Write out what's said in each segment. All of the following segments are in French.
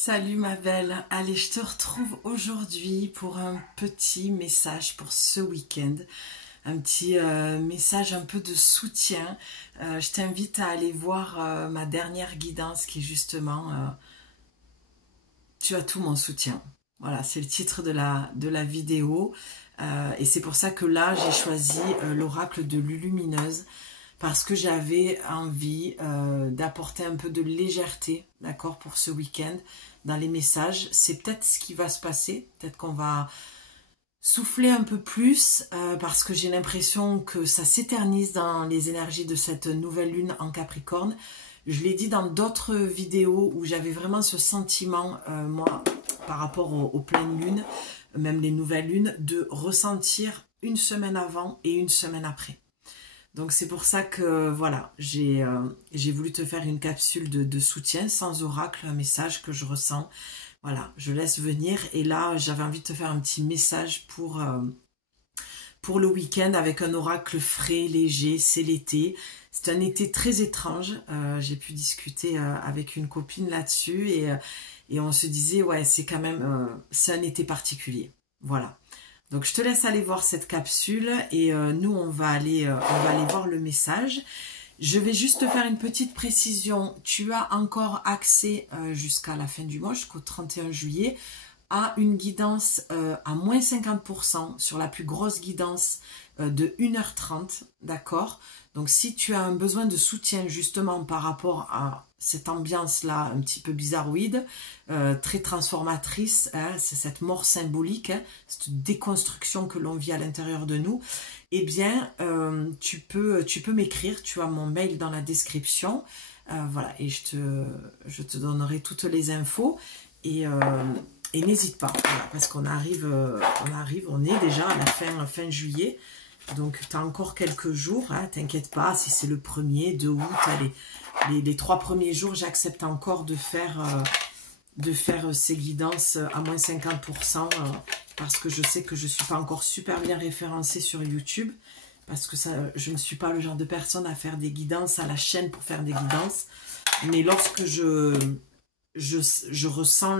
Salut ma belle, allez je te retrouve aujourd'hui pour un petit message pour ce week-end, un petit message un peu de soutien. Je t'invite à aller voir ma dernière guidance qui est justement Tu as tout mon soutien. Voilà, c'est le titre de la vidéo et c'est pour ça que là j'ai choisi l'oracle de Lulumineuse parce que j'avais envie d'apporter un peu de légèreté, d'accord, pour ce week-end dans les messages. C'est peut-être ce qui va se passer, peut-être qu'on va souffler un peu plus parce que j'ai l'impression que ça s'éternise dans les énergies de cette nouvelle lune en Capricorne. Je l'ai dit dans d'autres vidéos où j'avais vraiment ce sentiment, moi, par rapport aux pleines lunes, même les nouvelles lunes, de ressentir une semaine avant et une semaine après. Donc c'est pour ça que voilà, j'ai voulu te faire une capsule de soutien sans oracle, un message que je ressens. Voilà, je laisse venir et là j'avais envie de te faire un petit message pour le week-end avec un oracle frais, léger, c'est l'été. C'est un été très étrange, j'ai pu discuter avec une copine là-dessus et on se disait ouais c'est quand même, c'est un été particulier, voilà. Donc je te laisse aller voir cette capsule et nous on va aller voir le message. Je vais juste te faire une petite précision. Tu as encore accès jusqu'à la fin du mois, jusqu'au 31 juillet, à une guidance à moins 50% sur la plus grosse guidance de 1h30, d'accord? Donc si tu as un besoin de soutien justement par rapport à cette ambiance-là un petit peu bizarroïde, très transformatrice, hein, c'est cette mort symbolique, hein, cette déconstruction que l'on vit à l'intérieur de nous, eh bien tu peux m'écrire, tu as mon mail dans la description, voilà, et je te donnerai toutes les infos et n'hésite pas, voilà, parce qu'on on est déjà à la fin juillet, donc tu as encore quelques jours, hein, t'inquiète pas, si c'est le 1er, 2 août, les 3 premiers jours, j'accepte encore de faire ces guidances à moins 50%, parce que je sais que je ne suis pas encore super bien référencée sur YouTube, parce que je ne suis pas le genre de personne à faire des guidances à la chaîne pour faire des guidances, mais lorsque je ressens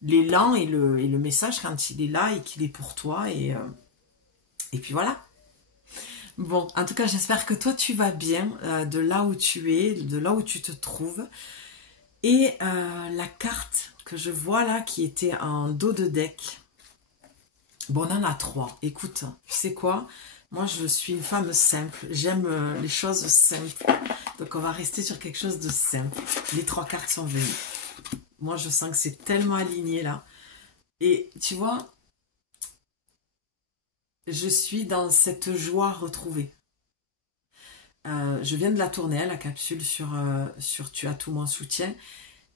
l'élan et le message quand il est là et qu'il est pour toi et puis voilà. Bon, en tout cas, j'espère que toi tu vas bien de là où tu es, de là où tu te trouves. Et la carte que je vois là qui était en dos de deck, bon, on en a 3. Écoute, tu sais quoi? Moi, je suis une femme simple. J'aime les choses simples. Donc, on va rester sur quelque chose de simple. Les 3 cartes sont venues. Moi, je sens que c'est tellement aligné là. Et tu vois, je suis dans cette joie retrouvée. Je viens de la tourner, la capsule sur Tu as tout mon soutien.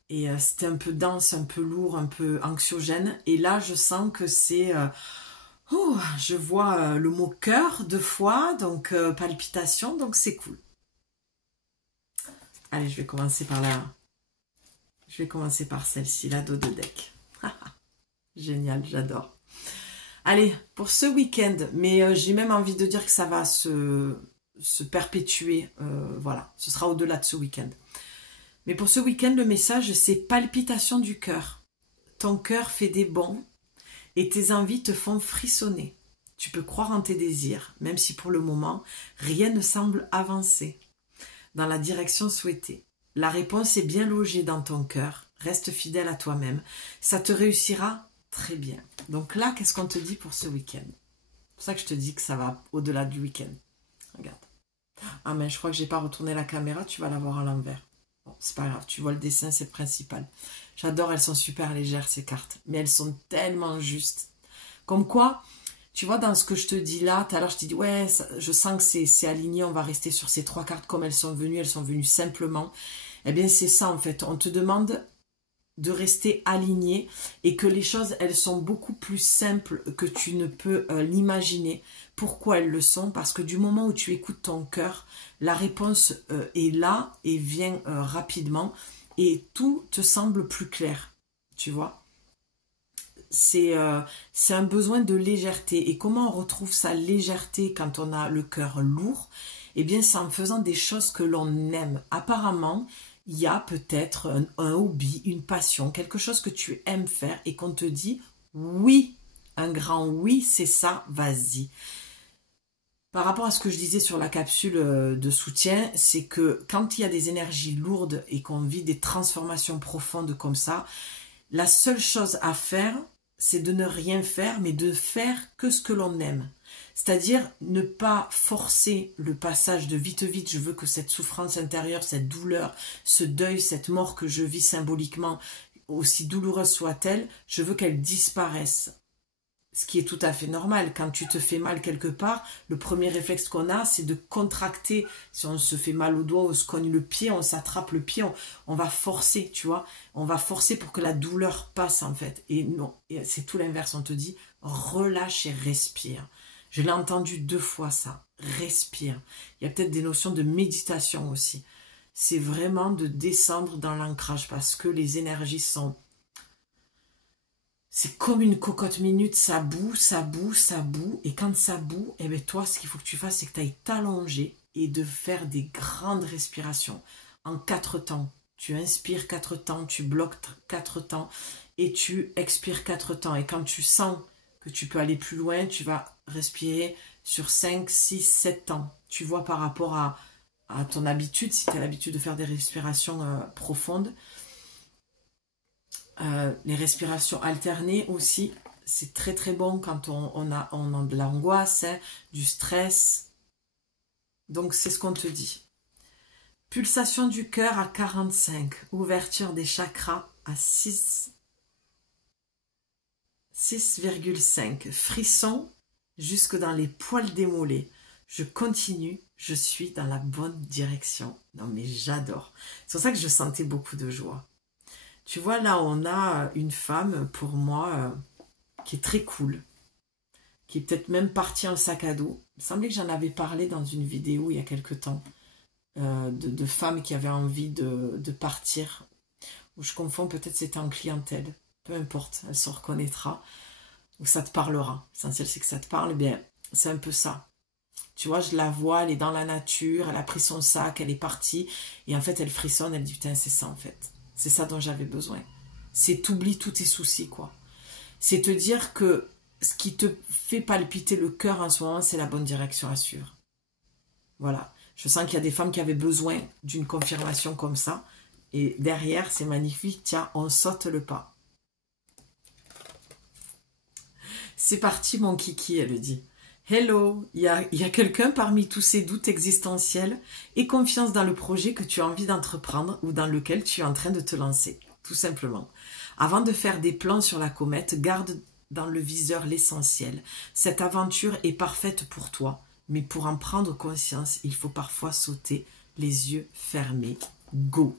Et c'était un peu dense, un peu lourd, un peu anxiogène. Et là, je sens que c'est... je vois le mot cœur 2 fois, donc palpitation, donc c'est cool. Allez, je vais commencer par celle-ci, la dos de deck. Génial, j'adore. Allez, pour ce week-end, mais j'ai même envie de dire que ça va se perpétuer, voilà, ce sera au-delà de ce week-end. Mais pour ce week-end, le message, c'est palpitation du cœur. Ton cœur fait des bonds et tes envies te font frissonner. Tu peux croire en tes désirs, même si pour le moment, rien ne semble avancer dans la direction souhaitée. La réponse est bien logée dans ton cœur. Reste fidèle à toi-même. Ça te réussira très bien. Donc là, qu'est-ce qu'on te dit pour ce week-end? C'est pour ça que je te dis que ça va au-delà du week-end. Regarde. Ah mais je crois que j'ai pas retourné la caméra, tu vas la voir à l'envers. Bon, c'est pas grave, tu vois le dessin, c'est le principal. J'adore, elles sont super légères ces cartes, mais elles sont tellement justes. Comme quoi, tu vois, dans ce que je te dis là, tout à l'heure je te dis, ouais, je sens que c'est aligné, on va rester sur ces 3 cartes comme elles sont venues simplement. Eh bien, c'est ça en fait, on te demande de rester aligné et que les choses, elles sont beaucoup plus simples que tu ne peux l'imaginer. Pourquoi elles le sont? Parce que du moment où tu écoutes ton cœur, la réponse est là et vient rapidement et tout te semble plus clair, tu vois. C'est un besoin de légèreté. Et comment on retrouve sa légèreté quand on a le cœur lourd? Eh bien, c'est en faisant des choses que l'on aime. Apparemment, il y a peut-être un hobby, une passion, quelque chose que tu aimes faire et qu'on te dit oui, un grand oui, c'est ça, vas-y. Par rapport à ce que je disais sur la capsule de soutien, c'est que quand il y a des énergies lourdes et qu'on vit des transformations profondes comme ça, la seule chose à faire, c'est de ne rien faire, mais de faire que ce que l'on aime. C'est-à-dire ne pas forcer le passage de vite vite, je veux que cette souffrance intérieure, cette douleur, ce deuil, cette mort que je vis symboliquement, aussi douloureuse soit-elle, je veux qu'elle disparaisse. Ce qui est tout à fait normal. Quand tu te fais mal quelque part, le premier réflexe qu'on a, c'est de contracter. Si on se fait mal au doigt, on se cogne le pied, on s'attrape le pied, on va forcer, tu vois. On va forcer pour que la douleur passe, en fait. Et non, c'est tout l'inverse. On te dit, relâche et respire. Je l'ai entendu 2 fois, ça. Respire. Il y a peut-être des notions de méditation aussi. C'est vraiment de descendre dans l'ancrage parce que les énergies sont... C'est comme une cocotte minute, ça boue, ça boue, ça boue. Et quand ça boue, eh bien toi, ce qu'il faut que tu fasses, c'est que tu ailles t'allonger et de faire des grandes respirations en 4 temps. Tu inspires 4 temps, tu bloques 4 temps et tu expires 4 temps. Et quand tu sens que tu peux aller plus loin, tu vas respirer sur 5, 6, 7 temps. Tu vois par rapport à ton habitude, si tu as l'habitude de faire des respirations profondes. Les respirations alternées aussi, c'est très très bon quand on a de l'angoisse, hein, du stress. Donc c'est ce qu'on te dit. Pulsation du cœur à 45, ouverture des chakras à 6,5, frisson jusque dans les poils des mollets. Je continue, je suis dans la bonne direction. Non mais j'adore. C'est pour ça que je sentais beaucoup de joie. Tu vois, là, on a une femme, pour moi, qui est très cool, qui est peut-être même partie en sac à dos. Il me semblait que j'en avais parlé dans une vidéo il y a quelque temps, de femmes qui avaient envie de partir, ou je confonds, peut-être c'était en clientèle, peu importe, elle se reconnaîtra, ou ça te parlera. L'essentiel, c'est que ça te parle, bien, c'est un peu ça. Tu vois, je la vois, elle est dans la nature, elle a pris son sac, elle est partie, et en fait, elle frissonne, elle dit, putain, c'est ça, en fait. C'est ça dont j'avais besoin. C'est t'oublies tous tes soucis, quoi. C'est te dire que ce qui te fait palpiter le cœur en ce moment, c'est la bonne direction à suivre. Voilà. Je sens qu'il y a des femmes qui avaient besoin d'une confirmation comme ça. Et derrière, c'est magnifique. Tiens, on saute le pas. C'est parti, mon kiki, elle dit. Hello, il y a quelqu'un parmi tous ces doutes existentiels et confiance dans le projet que tu as envie d'entreprendre ou dans lequel tu es en train de te lancer, tout simplement. Avant de faire des plans sur la comète, garde dans le viseur l'essentiel. Cette aventure est parfaite pour toi, mais pour en prendre conscience, il faut parfois sauter les yeux fermés. Go!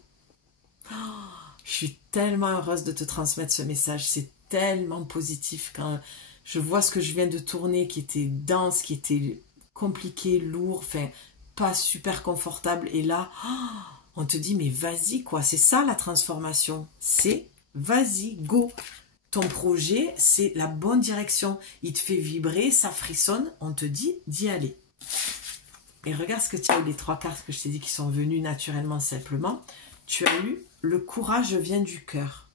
Oh, je suis tellement heureuse de te transmettre ce message, c'est tellement positif quand... Je vois ce que je viens de tourner qui était dense, qui était compliqué, lourd, enfin, pas super confortable. Et là, on te dit, mais vas-y, quoi. C'est ça la transformation. C'est vas-y, go. Ton projet, c'est la bonne direction. Il te fait vibrer, ça frissonne. On te dit d'y aller. Et regarde ce que tu as eu, les 3 cartes que je t'ai dit qui sont venues naturellement, simplement. Tu as eu le courage vient du cœur.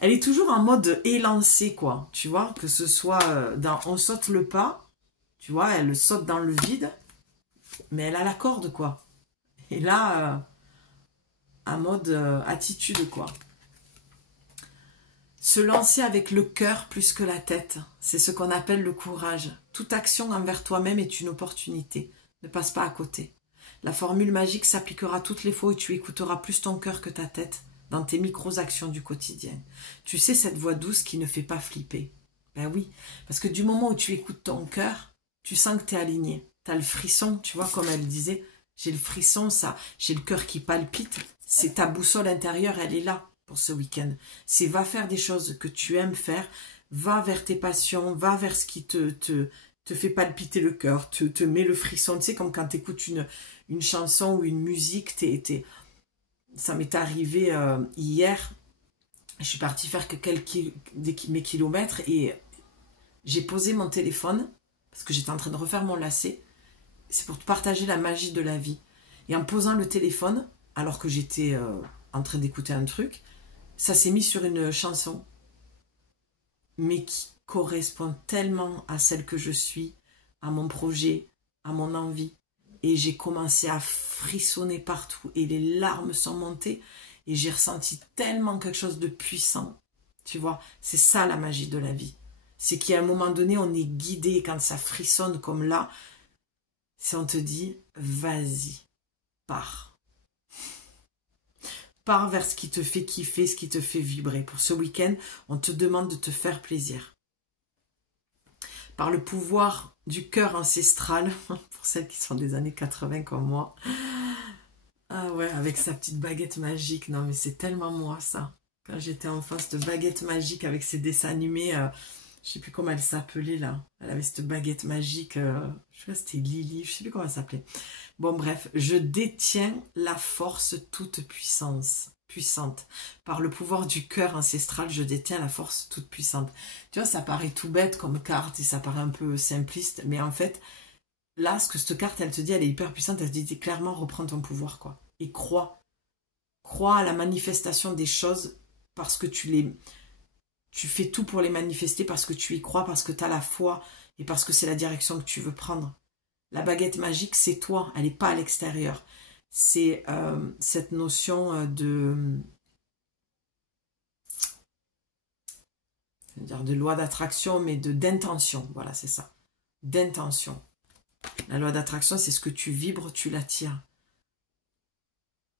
Elle est toujours en mode élancé, quoi. Tu vois, que ce soit dans on saute le pas, tu vois, elle saute dans le vide, mais elle a la corde, quoi. Et là, en mode attitude, quoi. Se lancer avec le cœur plus que la tête, c'est ce qu'on appelle le courage. Toute action envers toi-même est une opportunité. Ne passe pas à côté. La formule magique s'appliquera toutes les fois où tu écouteras plus ton cœur que ta tête. Dans tes micro-actions du quotidien. Tu sais, cette voix douce qui ne fait pas flipper. Ben oui, parce que du moment où tu écoutes ton cœur, tu sens que tu es aligné. Tu as le frisson, tu vois, comme elle disait, j'ai le frisson, ça, j'ai le cœur qui palpite. C'est ta boussole intérieure, elle est là pour ce week-end. C'est va faire des choses que tu aimes faire, va vers tes passions, va vers ce qui te fait palpiter le cœur, te met le frisson. Tu sais, comme quand tu écoutes une chanson ou une musique, ça m'est arrivé hier, je suis partie faire que mes kilomètres et j'ai posé mon téléphone parce que j'étais en train de refaire mon lacet. C'est pour te partager la magie de la vie. Et en posant le téléphone, alors que j'étais en train d'écouter un truc, ça s'est mis sur une chanson, mais qui correspond tellement à celle que je suis, à mon projet, à mon envie. Et j'ai commencé à frissonner partout et les larmes sont montées et j'ai ressenti tellement quelque chose de puissant. Tu vois, c'est ça la magie de la vie. C'est qu'à un moment donné, on est guidé quand ça frissonne comme là. Si on te dit, vas-y, pars. Pars vers ce qui te fait kiffer, ce qui te fait vibrer. Pour ce week-end, on te demande de te faire plaisir. Par le pouvoir du cœur ancestral, pour celles qui sont des années 80 comme moi. Ah ouais, avec sa petite baguette magique. Non mais c'est tellement moi ça. Quand j'étais enfant, cette baguette magique avec ses dessins animés, je sais plus comment elle s'appelait là. Elle avait cette baguette magique, je sais pas, c'était Lily, je sais plus comment elle s'appelait. Bon bref, je détiens la force toute puissante. Par le pouvoir du cœur ancestral, je détiens la force toute puissante. Tu vois, ça paraît tout bête comme carte et ça paraît un peu simpliste, mais en fait, là, ce que cette carte, elle te dit, elle est hyper puissante, elle te dit clairement, reprends ton pouvoir, quoi. Et crois. Crois à la manifestation des choses parce que tu fais tout pour les manifester, parce que tu y crois, parce que tu as la foi et parce que c'est la direction que tu veux prendre. La baguette magique, c'est toi, elle n'est pas à l'extérieur. C'est cette notion de loi d'attraction, mais d'intention. Voilà, c'est ça. D'intention. La loi d'attraction, c'est ce que tu vibres, tu l'attires.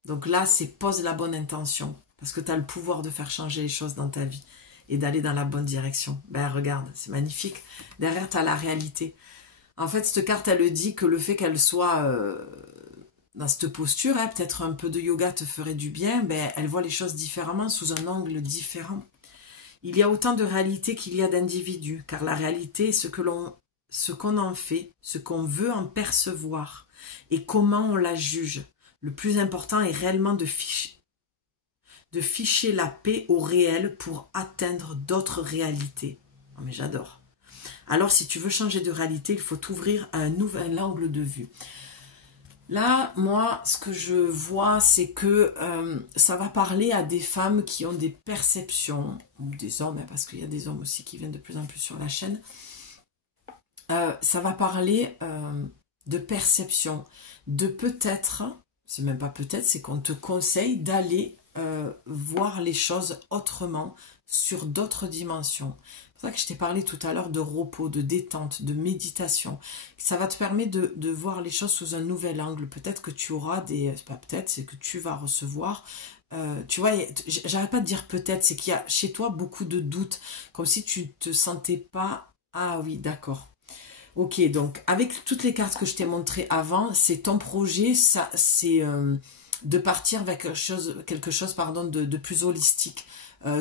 Donc là, c'est pose la bonne intention. Parce que tu as le pouvoir de faire changer les choses dans ta vie. Et d'aller dans la bonne direction. Ben regarde, c'est magnifique. Derrière, tu as la réalité. En fait, cette carte, elle dit que le fait qu'elle soit dans cette posture, hein, peut-être un peu de yoga te ferait du bien, ben, elle voit les choses différemment, sous un angle différent. Il y a autant de réalité qu'il y a d'individus, car la réalité est ce qu'on en fait, ce qu'on veut en percevoir, et comment on la juge. Le plus important est réellement de ficher la paix au réel pour atteindre d'autres réalités. Oh, mais j'adore. Alors, si tu veux changer de réalité, il faut t'ouvrir à un nouvel angle de vue. Là, moi, ce que je vois, c'est que ça va parler à des femmes qui ont des perceptions, ou des hommes, hein, parce qu'il y a des hommes aussi qui viennent de plus en plus sur la chaîne. Ça va parler de perception, de peut-être, c'est même pas peut-être, c'est qu'on te conseille d'aller voir les choses autrement, sur d'autres dimensions. C'est pour ça que je t'ai parlé tout à l'heure de repos, de détente, de méditation. Ça va te permettre de voir les choses sous un nouvel angle. Peut-être que tu auras c'est pas peut-être, c'est que tu vas recevoir. Tu vois, j'arrête pas de dire peut-être, c'est qu'il y a chez toi beaucoup de doutes, comme si tu te sentais pas. Ah oui, d'accord. Ok, donc avec toutes les cartes que je t'ai montrées avant, c'est ton projet, ça, c'est de partir vers quelque chose de plus holistique.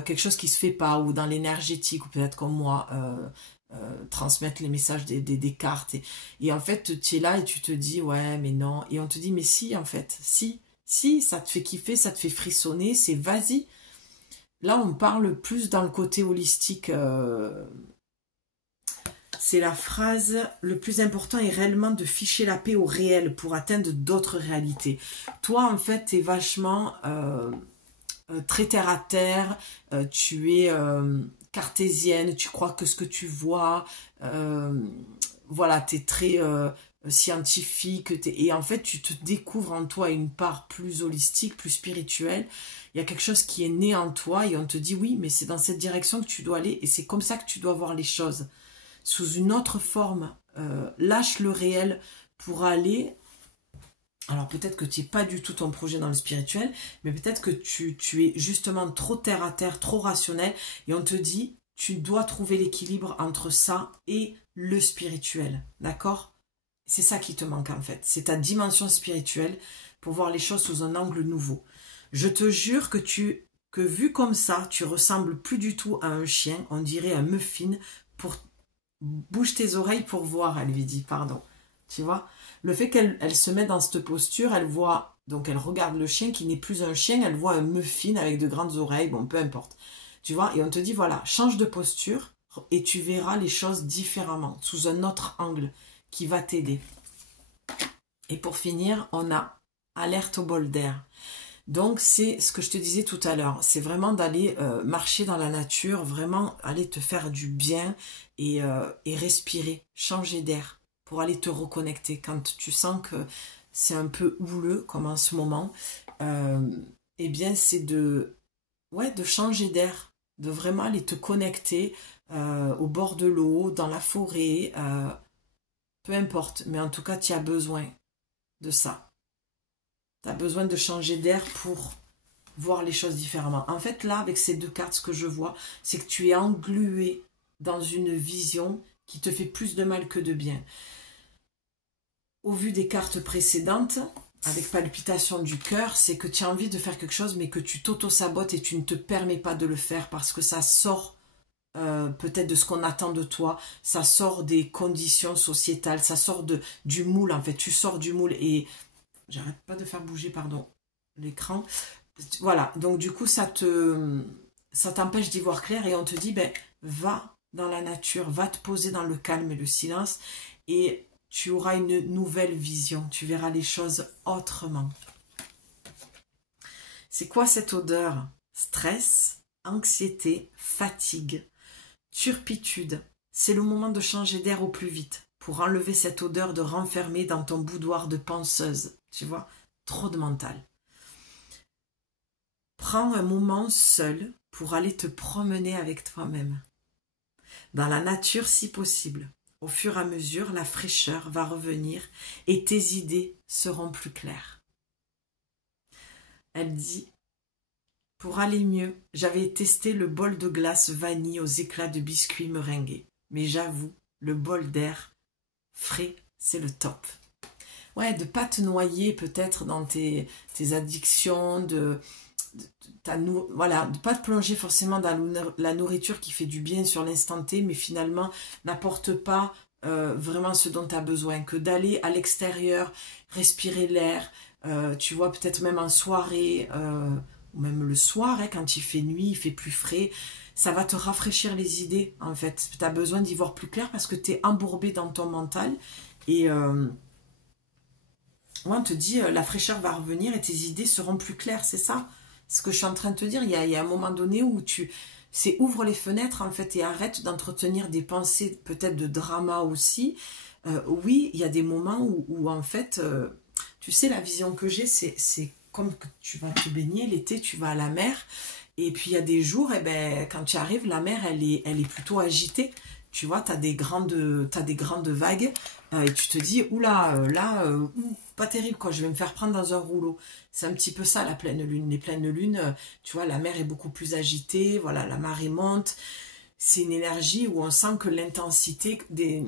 Quelque chose qui se fait pas, ou dans l'énergétique, ou peut-être comme moi, transmettre les messages des cartes. Et en fait, tu es là et tu te dis, ouais, mais non. Et on te dit, mais si, en fait, si, ça te fait kiffer, ça te fait frissonner, c'est vas-y. Là, on parle plus dans le côté holistique. C'est la phrase, le plus important est réellement de ficher la paix au réel pour atteindre d'autres réalités. Toi, en fait, tu es vachement très terre à terre, tu es cartésienne, tu crois que ce que tu vois, voilà, tu es très scientifique, et en fait, tu te découvres en toi une part plus holistique, plus spirituelle. Il y a quelque chose qui est né en toi et on te dit oui, mais c'est dans cette direction que tu dois aller et c'est comme ça que tu dois voir les choses. Sous une autre forme, lâche le réel pour aller. Alors peut-être que tu n'es pas du tout ton projet dans le spirituel, mais peut-être que tu es justement trop terre à terre, trop rationnel, et on te dit, tu dois trouver l'équilibre entre ça et le spirituel, d'accord? C'est ça qui te manque en fait, c'est ta dimension spirituelle pour voir les choses sous un angle nouveau. Je te jure que vu comme ça, tu ressembles plus du tout à un chien, on dirait un muffin. Bouge tes oreilles pour voir, elle lui dit, pardon. Tu vois, le fait qu'elle se met dans cette posture, elle voit, donc elle regarde le chien qui n'est plus un chien, elle voit un muffin avec de grandes oreilles, bon, peu importe. Tu vois, et on te dit, voilà, change de posture et tu verras les choses différemment, sous un autre angle qui va t'aider. Et pour finir, on a alerte au bol d'air. Donc c'est ce que je te disais tout à l'heure, c'est vraiment d'aller marcher dans la nature, vraiment aller te faire du bien et respirer, changer d'air pour aller te reconnecter. Quand tu sens que c'est un peu houleux comme en ce moment, eh bien c'est de changer d'air, de vraiment aller te connecter au bord de l'eau, dans la forêt, peu importe, mais en tout cas tu as besoin de ça. Tu as besoin de changer d'air pour voir les choses différemment. En fait, là, avec ces deux cartes, ce que je vois, c'est que tu es englué dans une vision qui te fait plus de mal que de bien. Au vu des cartes précédentes, avec palpitation du cœur, c'est que tu as envie de faire quelque chose, mais que tu t'auto-sabotes et tu ne te permets pas de le faire parce que ça sort peut-être de ce qu'on attend de toi, ça sort des conditions sociétales, ça sort du moule, en fait, tu sors du moule et... J'arrête pas de faire bouger, pardon, l'écran. Voilà, donc du coup, ça t'empêche d'y voir clair et on te dit, ben, va dans la nature, va te poser dans le calme et le silence et tu auras une nouvelle vision, tu verras les choses autrement. C'est quoi cette odeur? Stress, anxiété, fatigue, turpitude. C'est le moment de changer d'air au plus vite pour enlever cette odeur de renfermer dans ton boudoir de penseuse. Tu vois, trop de mental. Prends un moment seul pour aller te promener avec toi-même. Dans la nature si possible. Au fur et à mesure, la fraîcheur va revenir et tes idées seront plus claires. Elle dit, pour aller mieux, j'avais testé le bol de glace vanille aux éclats de biscuits meringués. Mais j'avoue, le bol d'air frais, c'est le top. Ouais, de ne pas te noyer peut-être dans tes addictions, voilà, de ne pas te plonger forcément dans la nourriture qui fait du bien sur l'instant T, mais finalement n'apporte pas vraiment ce dont tu as besoin, que d'aller à l'extérieur, respirer l'air, tu vois, peut-être même en soirée, ou même le soir, hein, quand il fait nuit, il fait plus frais, ça va te rafraîchir les idées, en fait. Tu as besoin d'y voir plus clair parce que tu es embourbé dans ton mental et... on te dit, la fraîcheur va revenir et tes idées seront plus claires, c'est ça? Ce que je suis en train de te dire, il y a un moment donné où c'est ouvre les fenêtres en fait et arrête d'entretenir des pensées peut-être de drama aussi. Oui, il y a des moments où en fait, tu sais, la vision que j'ai, c'est comme que tu vas te baigner, l'été, tu vas à la mer et puis il y a des jours, et ben, quand tu arrives, la mer, elle est plutôt agitée. Tu vois, tu as des grandes vagues et tu te dis, oula, là, pas terrible, quoi, je vais me faire prendre dans un rouleau. C'est un petit peu ça, la pleine lune. Les pleines lunes, tu vois, la mer est beaucoup plus agitée, voilà, la marée monte. C'est une énergie où on sent que l'intensité des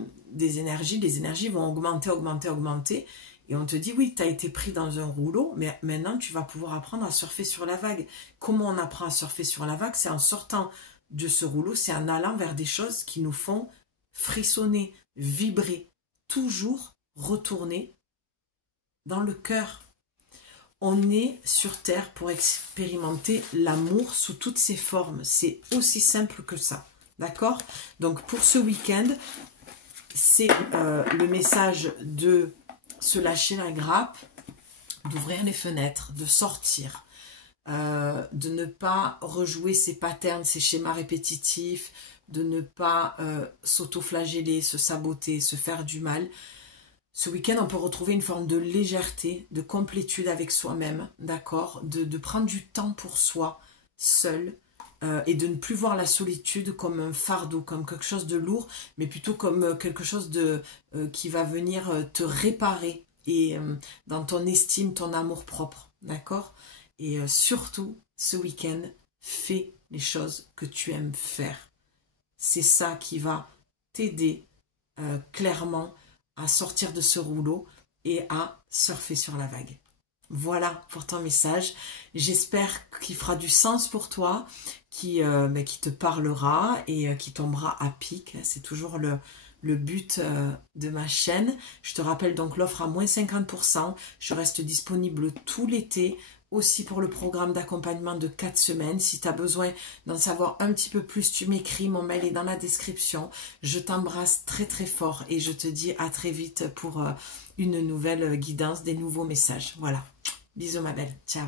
énergies vont augmenter, augmenter, augmenter. Et on te dit, oui, tu as été pris dans un rouleau, mais maintenant, tu vas pouvoir apprendre à surfer sur la vague. Comment on apprend à surfer sur la vague? C'est en sortant de ce rouleau, c'est en allant vers des choses qui nous font frissonner, vibrer, toujours retourner dans le cœur. On est sur Terre pour expérimenter l'amour sous toutes ses formes. C'est aussi simple que ça. D'accord? Donc pour ce week-end, c'est le message de se lâcher la grappe, d'ouvrir les fenêtres, de sortir, de ne pas rejouer ses patterns, ses schémas répétitifs, de ne pas s'auto-flageller, se saboter, se faire du mal. Ce week-end, on peut retrouver une forme de légèreté, de complétude avec soi-même, d'accord, de prendre du temps pour soi, seul, et de ne plus voir la solitude comme un fardeau, comme quelque chose de lourd, mais plutôt comme quelque chose qui va venir te réparer et dans ton estime, ton amour-propre, d'accord? Et surtout, ce week-end, fais les choses que tu aimes faire. C'est ça qui va t'aider clairement à sortir de ce rouleau et à surfer sur la vague. Voilà pour ton message. J'espère qu'il fera du sens pour toi, qui te parlera et qui tombera à pic. C'est toujours le but de ma chaîne. Je te rappelle donc l'offre à moins 50%. Je reste disponible tout l'été. Aussi pour le programme d'accompagnement de 4 semaines. Si tu as besoin d'en savoir un petit peu plus, tu m'écris, mon mail est dans la description. Je t'embrasse très très fort et je te dis à très vite pour une nouvelle guidance, des nouveaux messages. Voilà. Bisous ma belle. Ciao.